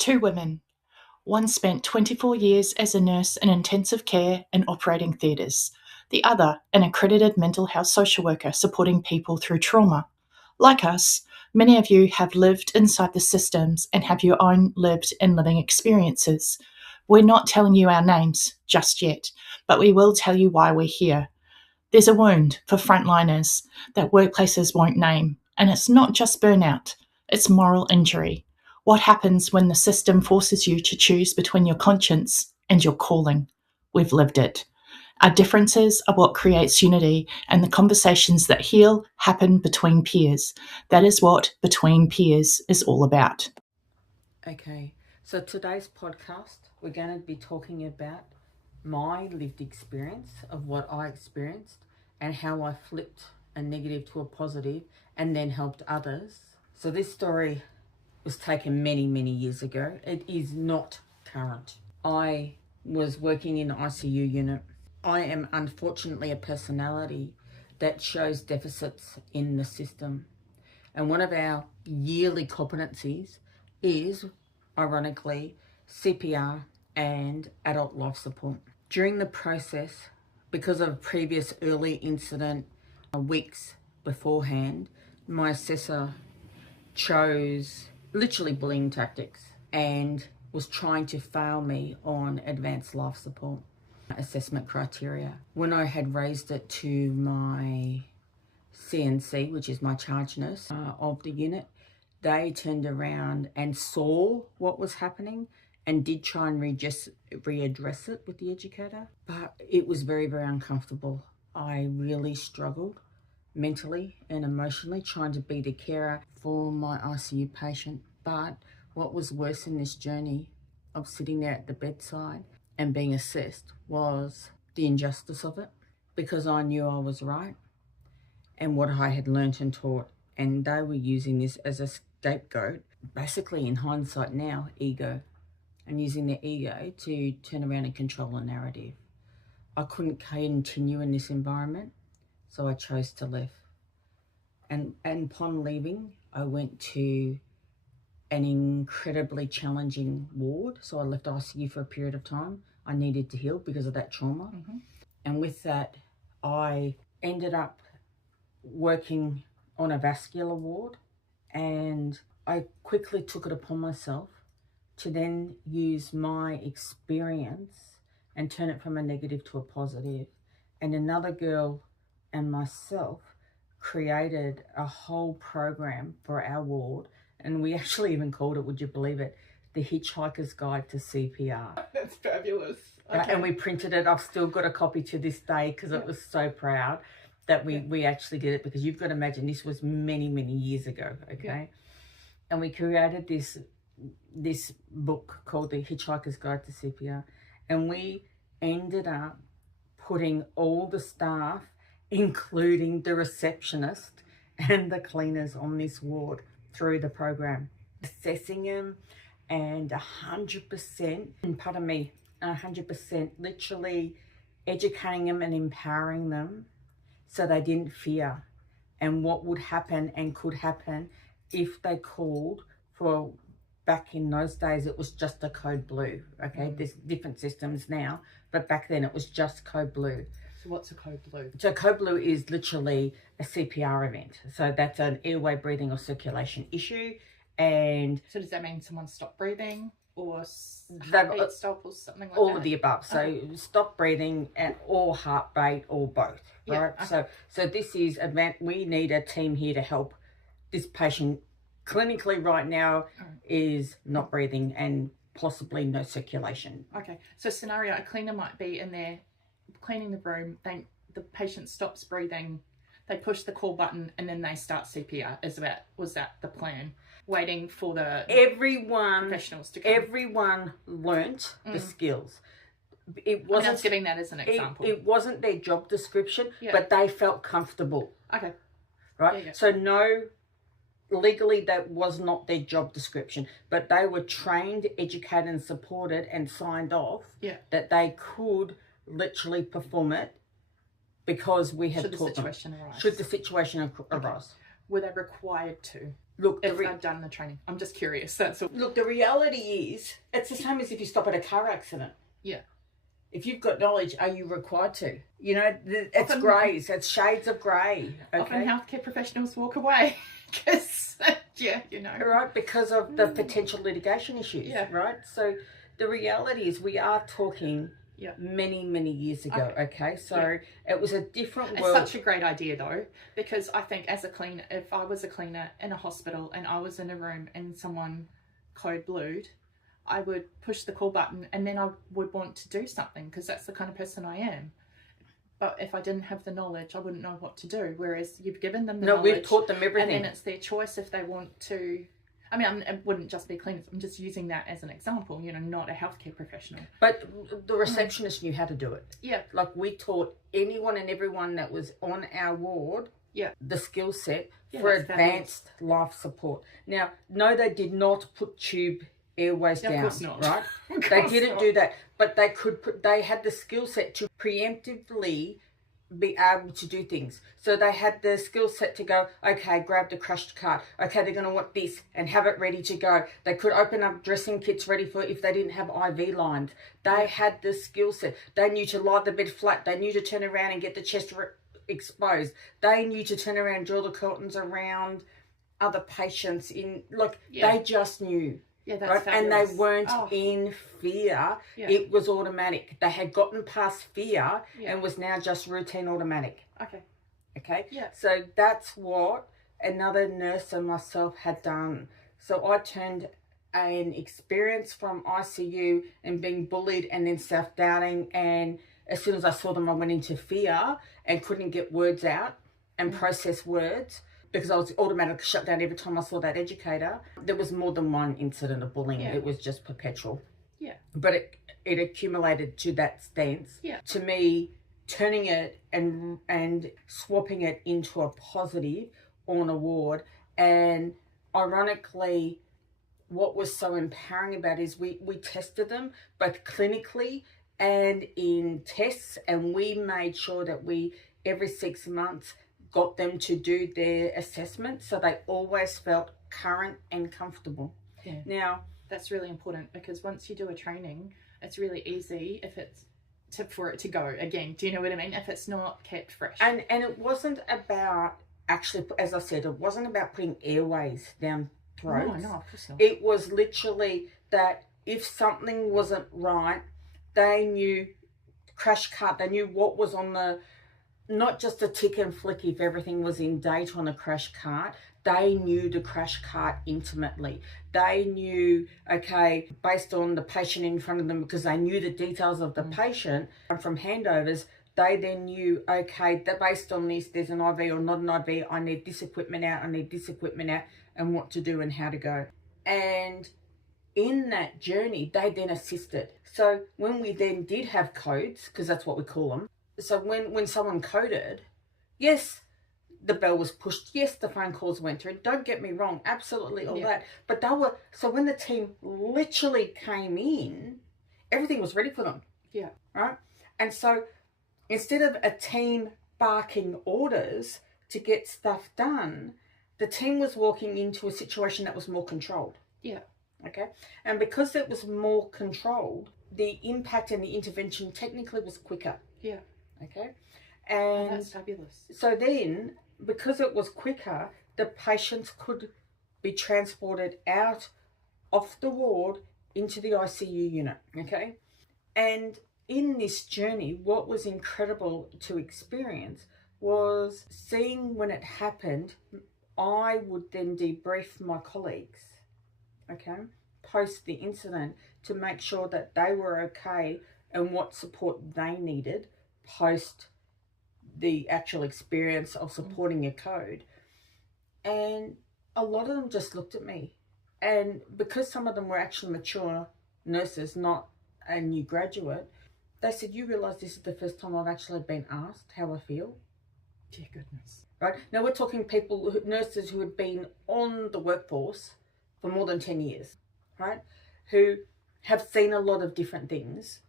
Two women. One spent 24 years as a nurse in intensive care and operating theatres. The other, an accredited mental health social worker supporting people through trauma. Like us, many of you have lived inside the systems and have your own lived and living experiences. We're not telling you our names just yet, but we will tell you why we're here. There's a wound for frontliners that workplaces won't name, and it's not just burnout, it's moral injury. What happens when the system forces you to choose between your conscience and your calling? We've lived it. Our differences are what creates unity, and the conversations that heal happen between peers. That is what Between Peers is all about. Okay, so today's podcast, we're going to be talking about my lived experience of what I experienced and how I flipped a negative to a positive and then helped others. So this story was taken many, many years ago. It is not current. I was working in the ICU unit. I am unfortunately a personality that shows deficits in the system. And one of our yearly competencies is, ironically, CPR and adult life support. During the process, because of a previous early incident weeks beforehand, my assessor chose literally bullying tactics and was trying to fail me on advanced life support assessment criteria. When I had raised it to my CNC, which is my charge nurse of the unit, they turned around and saw what was happening and did try and readdress it with the educator. But it was very, very uncomfortable. I really struggled mentally and emotionally trying to be the carer for my ICU patient. But what was worse in this journey of sitting there at the bedside and being assessed was the injustice of it, because I knew I was right and what I had learnt and taught, and they were using this as a scapegoat, basically in hindsight now, ego, and using their ego to turn around and control a narrative. I couldn't continue in this environment, so I chose to leave. And upon leaving, I went to an incredibly challenging ward. So I left ICU for a period of time. I needed to heal because of that trauma. Mm-hmm. And with that, I ended up working on a vascular ward, and I quickly took it upon myself to then use my experience and turn it from a negative to a positive. And another girl and myself created a whole program for our ward, and we actually even called it, would you believe it, The Hitchhiker's Guide to CPR. That's fabulous. Okay. And we printed it. I've still got a copy to this day because it was so proud that we actually did it, because you've got to imagine this was many, many years ago, okay? Yeah. And we created this book called The Hitchhiker's Guide to CPR, and we ended up putting all the staff, including the receptionist and the cleaners on this ward, through the program, assessing them and 100%, and pardon me, 100% literally educating them and empowering them so they didn't fear and what would happen and could happen if they called for, back in those days, it was just a code blue, okay? Mm. There's different systems now, but back then it was just code blue. So what's a code blue? So code blue is literally a CPR event. So that's an airway, breathing or circulation issue. And so does that mean someone stopped breathing or heartbeat stop or something like that? All of the above. So stop breathing or heart rate or both, right? Yeah, okay. So this is advanced. We need a team here to help this patient clinically right now is not breathing and possibly no circulation. Okay. So scenario, a cleaner might be in there cleaning the room, the patient stops breathing, they push the call button, and then they start CPR. Was that the plan? Waiting for the professionals to come. Everyone learnt the skills. It wasn't, I was giving that as an example. It wasn't their job description, but they felt comfortable. Okay. Right? Yeah. So no, legally that was not their job description, but they were trained, educated and supported and signed off that they could literally perform it because we had taught them. Should the situation arise. Okay. Were they required to? Look, if I've done the training. I'm just curious. That's all. Look, the reality is, it's the same as if you stop at a car accident. Yeah. If you've got knowledge, are you required to? You know, it's greys. It's shades of grey. Okay? Often healthcare professionals walk away because, you know. Right, because of the potential litigation issues, right? So the reality is we are talking many, many years ago, okay? So it was a different world. It's such a great idea, though, because I think as a cleaner, if I was a cleaner in a hospital and I was in a room and someone code blued, I would push the call button and then I would want to do something because that's the kind of person I am. But if I didn't have the knowledge, I wouldn't know what to do. Whereas you've given them the knowledge. No, we've taught them everything. And then it's their choice if they want to. I mean, it wouldn't just be cleaners. I'm just using that as an example, you know, not a healthcare professional. But the receptionist knew how to do it. Yeah. Like we taught anyone and everyone that was on our ward the skill set for advanced life support. Now, no, they did not put tube airways down. Of course not. Right? They didn't do that. But they could they had the skill set to preemptively be able to do things. So they had the skill set to go, okay, grab the crushed cart. Okay, they're going to want this and have it ready to go. They could open up dressing kits ready for if they didn't have IV lines. They had the skill set. They knew to lie the bed flat. They knew to turn around and get the chest exposed. They knew to turn around, draw the curtains around other patients in, they just knew. Yeah, that's right? And they weren't in fear. Yeah. It was automatic. They had gotten past fear and was now just routine automatic. Okay? Yeah. So that's what another nurse and myself had done. So I turned an experience from ICU and being bullied and then self-doubting, and as soon as I saw them, I went into fear and couldn't get words out and process words, because I was automatically shut down every time I saw that educator. There was more than one incident of bullying. It was just perpetual. Yeah. But it accumulated to that stance. Yeah. To me, turning it and swapping it into a positive on a ward. And ironically, what was so empowering about it is we tested them both clinically and in tests, and we made sure that we, every 6 months, got them to do their assessment, so they always felt current and comfortable. Yeah. Now, that's really important, because once you do a training, it's really easy for it to go again. Do you know what I mean? If it's not kept fresh. And it wasn't about, actually, as I said, it wasn't about putting airways down throats. No, of course not. It was literally that if something wasn't right, they knew crash cart, they knew what was on the, not just a tick and flick if everything was in date on a crash cart. They knew the crash cart intimately. They knew, okay, based on the patient in front of them, because they knew the details of the patient, and from handovers, they then knew, okay, that based on this, there's an IV or not an IV, I need this equipment out, I need this equipment out, and what to do and how to go. And in that journey, they then assisted. So when we then did have codes, because that's what we call them, so when someone coded, yes, the bell was pushed. Yes, the phone calls went through. Don't get me wrong, absolutely all that. But so when the team literally came in, everything was ready for them. Yeah. Right? And so instead of a team barking orders to get stuff done, the team was walking into a situation that was more controlled. Yeah. Okay? And because it was more controlled, the impact and the intervention technically was quicker. Yeah. Okay, and that's fabulous. So then, because it was quicker, the patients could be transported out off the ward into the ICU unit. Okay, and in this journey, what was incredible to experience was seeing when it happened. I would then debrief my colleagues, okay, post the incident, to make sure that they were okay and what support they needed post the actual experience of supporting a code. And a lot of them just looked at me, and because some of them were actually mature nurses, not a new graduate, they said, you realise this is the first time I've actually been asked how I feel? Dear goodness. Right? Now we're talking nurses who had been on the workforce for more than 10 years, right? Who have seen a lot of different things,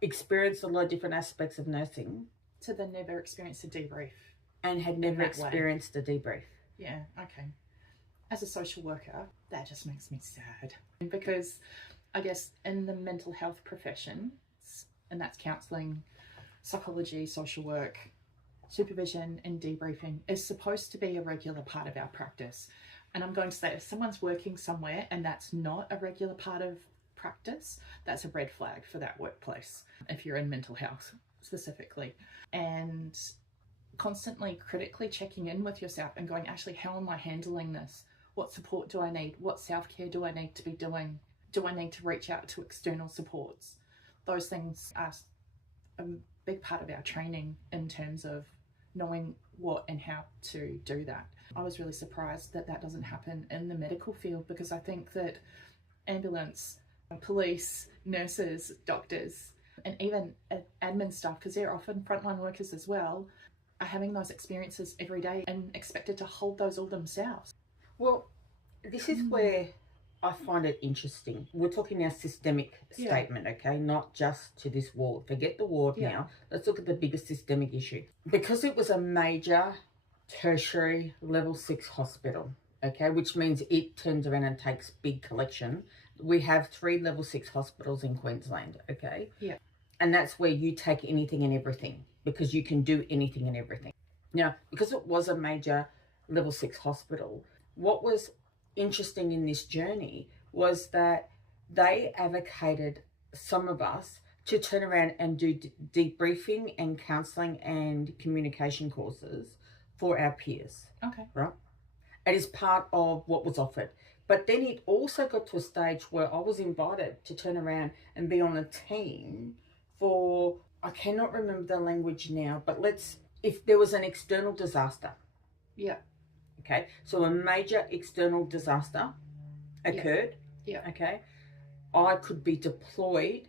experienced a lot of different aspects of nursing. So they never experienced a debrief. And had never experienced a debrief. Yeah, okay. As a social worker, that just makes me sad, because I guess in the mental health profession, and that's counselling, psychology, social work, supervision and debriefing is supposed to be a regular part of our practice. And I'm going to say, if someone's working somewhere and that's not a regular part of practice, that's a red flag for that workplace, if you're in mental health specifically. And constantly critically checking in with yourself and going, actually, how am I handling this? What support do I need? What self-care do I need to be doing? Do I need to reach out to external supports? Those things are a big part of our training in terms of knowing what and how to do that. I was really surprised that that doesn't happen in the medical field, because I think that ambulance, police, nurses, doctors, and even admin staff, because they're often frontline workers as well, are having those experiences every day and expected to hold those all themselves. Well, this is where I find it interesting. We're talking now systemic statement, okay? Not just to this ward. Forget the ward now. Let's look at the biggest systemic issue. Because it was a major tertiary level 6 hospital, okay, which means it turns around and takes big collection. We have 3 level 6 hospitals in Queensland, okay? Yeah. And that's where you take anything and everything, because you can do anything and everything. Now, because it was a major level 6 hospital, what was interesting in this journey was that they advocated some of us to turn around and do debriefing and counselling and communication courses for our peers. Okay. Right? It is part of what was offered. But then it also got to a stage where I was invited to turn around and be on a team for, I cannot remember the language now, but if there was an external disaster. Yeah. Okay, so a major external disaster occurred. Yeah. Okay, I could be deployed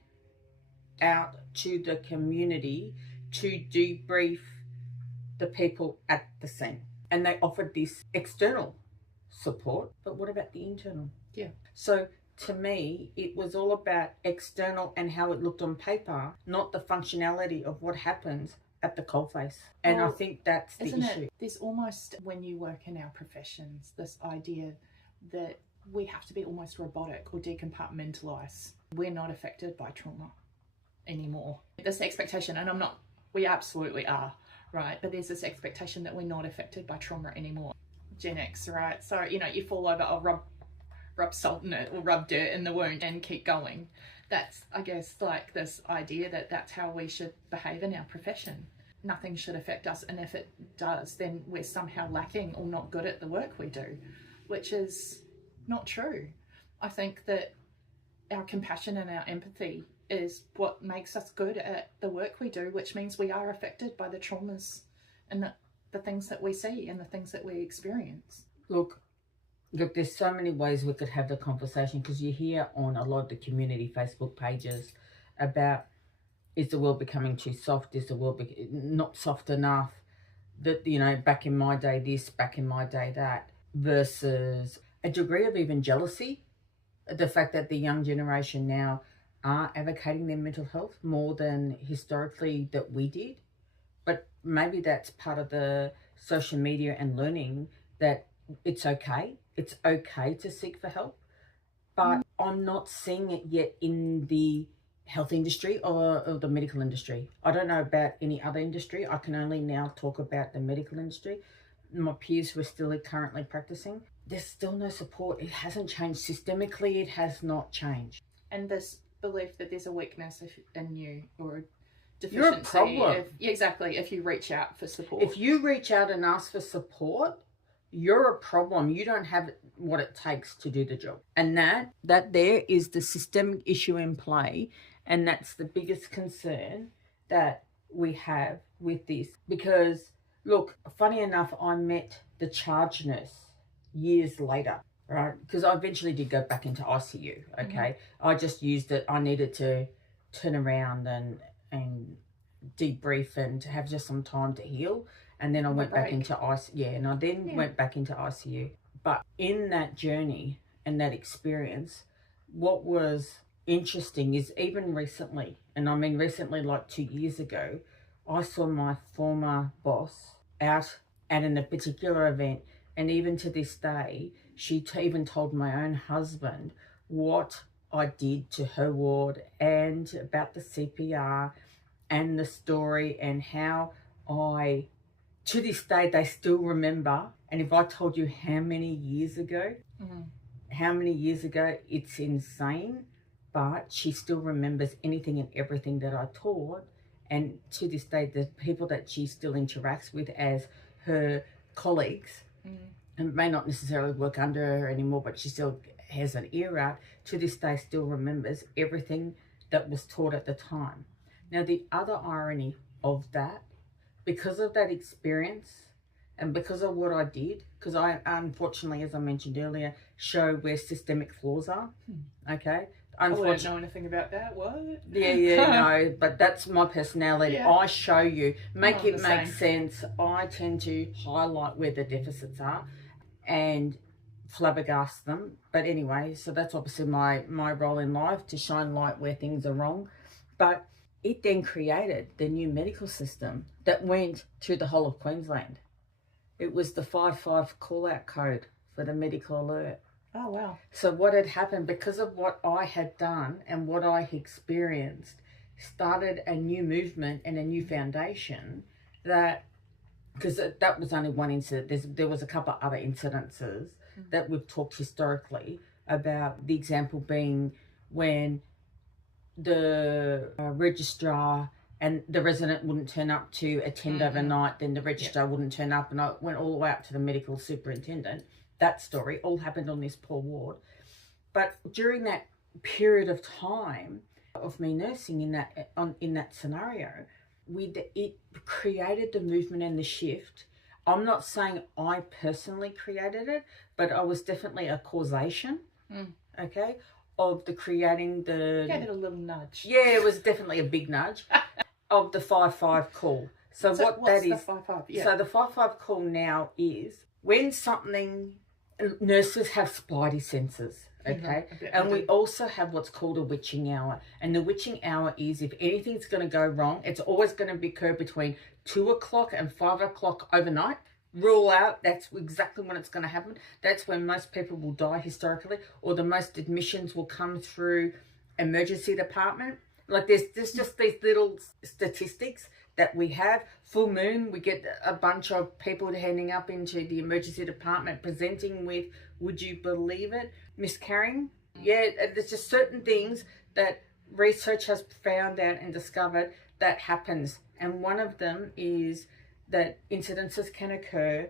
out to the community to debrief the people at the scene. And they offered this external support, but what about the internal? Yeah. So to me, it was all about external and how it looked on paper, not the functionality of what happens at the coalface. And I think that's the issue. There's almost, when you work in our professions, this idea that we have to be almost robotic or decompartmentalize. We're not affected by trauma anymore. This expectation, and we absolutely are, right? But there's this expectation that we're not affected by trauma anymore. Gen X, right? So, you fall over, I'll rub salt in it or rub dirt in the wound and keep going. That's, I guess, like this idea that that's how we should behave in our profession. Nothing should affect us, and if it does, then we're somehow lacking or not good at the work we do, which is not true. I think that our compassion and our empathy is what makes us good at the work we do, which means we are affected by the traumas and the things that we see and the things that we experience. Look, there's so many ways we could have the conversation, because you hear on a lot of the community Facebook pages about, is the world becoming too soft? Is the world not soft enough? That, back in my day this, back in my day that, versus a degree of even jealousy. The fact that the young generation now are advocating their mental health more than historically that we did. But maybe that's part of the social media and learning that it's okay. It's okay to seek for help. But I'm not seeing it yet in the health industry or the medical industry. I don't know about any other industry. I can only now talk about the medical industry. My peers who are still currently practicing, there's still no support. It hasn't changed. Systemically, it has not changed. And this belief that there's a weakness in you or a deficiency. You're a problem. Exactly, if you reach out for support. If you reach out and ask for support, you're a problem. You don't have what it takes to do the job. And that there is the systemic issue in play. And that's the biggest concern that we have with this. Because, look, funny enough, I met the charge nurse years later, right? Because I eventually did go back into ICU, okay? I just used it. I needed to turn around and debrief and to have just some time to heal. And then I went back into ICU. And I then went back into ICU. But in that journey and that experience, what was interesting is even recently, and I mean recently, like 2 years ago, I saw my former boss out at a particular event, and even to this day, She even told my own husband what I did to her ward and about the CPR and the story, and how I, to this day, they still remember. And if I told you how many years ago, it's insane. But she still remembers anything and everything that I taught. And to this day, the people that she still interacts with as her colleagues, and may not necessarily work under her anymore, but she still has an ear out, to this day still remembers everything that was taught at the time. Now, the other irony of that, because of that experience and because of what I did, because I, unfortunately, as I mentioned earlier, show where systemic flaws are, okay? I don't know anything about that. What? Yeah, no, but that's my personality. Yeah. I show you, make it make sense. I tend to highlight where the deficits are and flabbergast them. But anyway, so that's obviously my role in life, to shine light where things are wrong. But it then created the new medical system that went through the whole of Queensland. It was the 55 call-out code for the medical alert. Oh, wow. So what had happened, because of what I had done and what I experienced, started a new movement and a new foundation that, because that was only one incident, there was a couple of other incidences that we've talked historically about, the example being when the registrar and the resident wouldn't turn up to attend overnight, then the registrar wouldn't turn up, and I went all the way up to the medical superintendent. That story all happened on this poor ward. But during that period of time of me nursing in that scenario, it created the movement and the shift. I'm not saying I personally created it, but I was definitely a causation, okay, of the creating the... Gave it a little nudge. Yeah, it was definitely a big nudge of the 5-5 call. So what that is... the 5-5? Yeah. So the 5-5 call now is when something... Nurses have spidey senses, okay? And we also have what's called a witching hour. And the witching hour is, if anything's going to go wrong, it's always going to occur between 2 o'clock and 5 o'clock overnight. Rule out, that's exactly when it's going to happen. That's when most people will die historically, or the most admissions will come through emergency department. Like there's just these little statistics that we have. Full moon, we get a bunch of people handing up into the emergency department presenting with, would you believe it, miscarrying? Yeah, there's just certain things that research has found out and discovered that happens. And one of them is that incidences can occur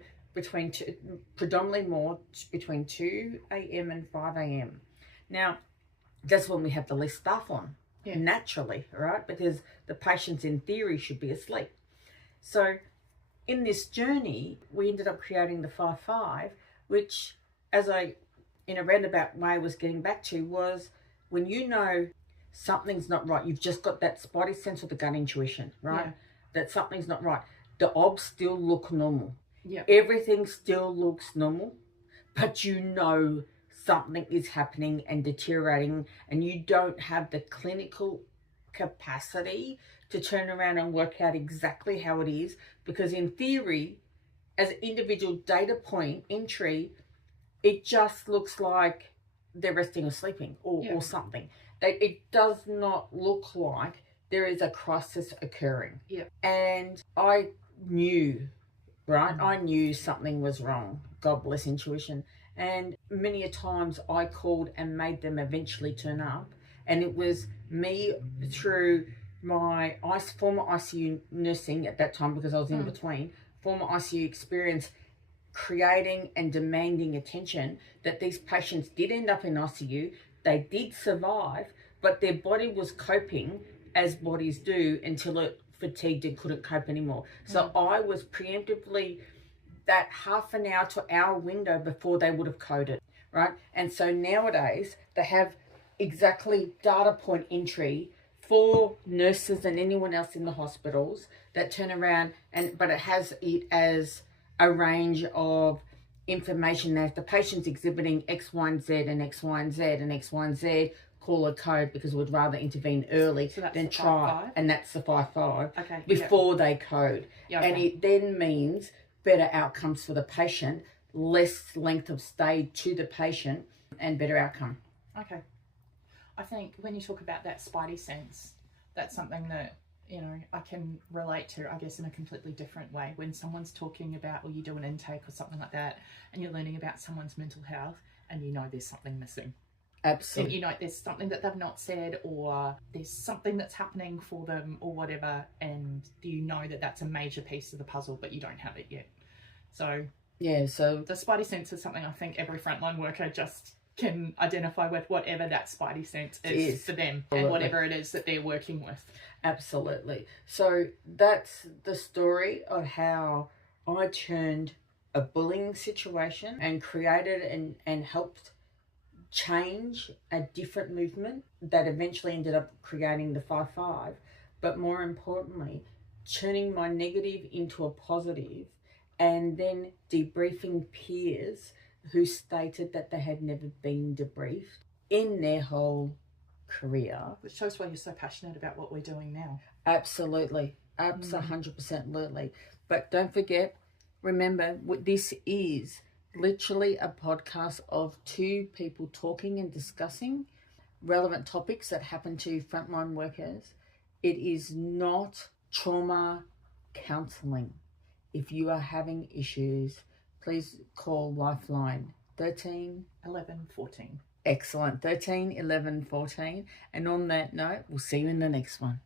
predominantly more between 2 a.m. and 5 a.m. Now, that's when we have the least staff on. Yeah. Naturally, right? Because the patients in theory should be asleep. So in this journey, we ended up creating the 5-5, which, as I, in a roundabout way, was getting back to, was when you know something's not right, you've just got that spotty sense of the gut intuition, right? Yeah. That something's not right. The obs still look normal. Yeah. Everything still looks normal, but you know something is happening and deteriorating, and you don't have the clinical capacity to turn around and work out exactly how it is, because in theory, as an individual data point entry, it just looks like they're resting or sleeping or something. It does not look like there is a crisis occurring. Yeah. And I knew, right? I knew something was wrong. God bless intuition. And many a times I called and made them eventually turn up. And it was me through my former ICU nursing at that time, because I was in between, former ICU experience, creating and demanding attention, that these patients did end up in ICU. They did survive, but their body was coping as bodies do until it fatigued and couldn't cope anymore. So I was preemptively that half an hour to hour window before they would have coded, right? And so nowadays they have exactly data point entry for nurses and anyone else in the hospitals that turn around, but it has it as a range of information that if the patient's exhibiting X, Y, and Z and X, Y, and Z and X, Y, and Z, call a code, because we'd rather intervene early than try. And that's the 5-5 before they code. Yeah, okay. And it then means better outcomes for the patient, less length of stay to the patient and better outcome. Okay. I think when you talk about that spidey sense, that's something that, you know, I can relate to, I guess, in a completely different way. When someone's talking about, or you do an intake or something like that, and you're learning about someone's mental health, and you know there's something missing. Absolutely. And you know there's something that they've not said, or there's something that's happening for them or whatever, and you know that that's a major piece of the puzzle, but you don't have it yet. So yeah, so the spidey sense is something I think every frontline worker just can identify with, whatever that spidey sense is for them. Absolutely. And whatever it is that they're working with. Absolutely. So that's the story of how I turned a bullying situation and created and helped change a different movement that eventually ended up creating the 5-5, but more importantly, turning my negative into a positive, and then debriefing peers who stated that they had never been debriefed in their whole career. Which shows why you're so passionate about what we're doing now. Absolutely. 100%. But don't forget, remember, this is literally a podcast of two people talking and discussing relevant topics that happen to frontline workers. It is not trauma counselling. If you are having issues, please call Lifeline 13 11 14. Excellent. 13 11 14. And on that note, we'll see you in the next one.